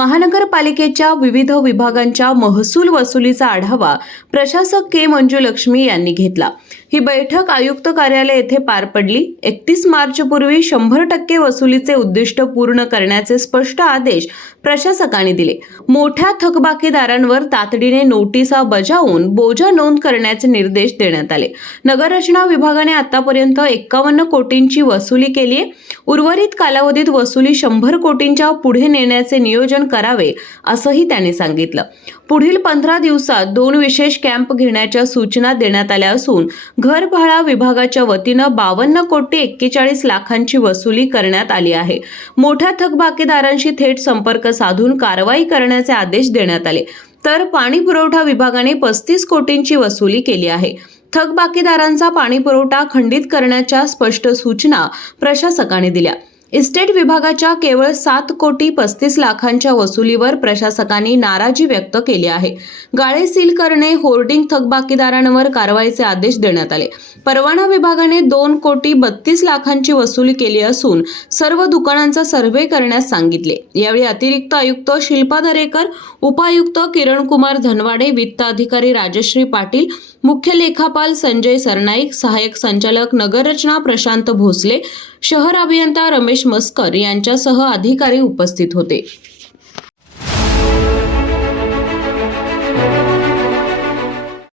महानगरपालिकेच्या विविध विभागांच्या महसूल वसुलीचा आढावा प्रशासक के. मंजुलक्ष्मी यांनी घेतला। ही बैठक आयुक्त कार्यालय येथे पार पडली। 31 मार्चपूर्वी 100% वसुलीचे उद्दिष्ट पूर्ण करण्याचे स्पष्ट आदेश प्रशासकांनी दिले। मोठ्या थकबाकीदारांवर तातडीने नोटिसा बजावून बोजा नोंद करण्याचे निर्देश देण्यात आले। नगररचना विभागाने आतापर्यंत 51 कोटींची वसुली केली आहे। उर्वरित कालावधीत वसुली 100 कोटींच्या पुढे नेण्याचे नियोजन करावे असंही त्यांनी सांगितलं। पुढील 15 दिवसात 2 विशेष कॅम्प घेण्याच्या सूचना देण्यात आल्या असून घरभाडा विभागाच्या वतीनं 52 कोटी 41 लाखांची वसुली करण्यात आली आहे। मोठ्या थकबाकीदारांशी थेट संपर्क साधून कारवाई करण्याचे आदेश देण्यात आले। तर पाणी पुरवठा विभागाने 35 कोटींची वसुली केली आहे। थकबाकीदारांचा पाणी पुरवठा खंडित करण्याच्या स्पष्ट सूचना प्रशासकाने दिल्या। इस्टेट विभागाच्या केवळ 7 कोटी 35 लाखांच्या वसुलीवर प्रशासकांनी नाराजी व्यक्त केली आहे। गाळे सील करणे, होर्डिंग थकबाकीदारांवर कारवाईचे आदेश देण्यात आले। परवाना विभागाने 2 कोटी 32 लाखांची वसुली केली असून सर्व दुकानांचा सर्व्हे करण्यास सांगितले। यावेळी अतिरिक्त आयुक्त शिल्पा दरेकर, उपायुक्त किरण कुमार धनवाडे, वित्त अधिकारी राजश्री पाटील, मुख्य लेखापाल संजय सरनाईक, सहाय्यक संचालक नगररचना प्रशांत भोसले, शहर अभियंता रमेश मस्कर यांच्यासह अधिकारी उपस्थित होते।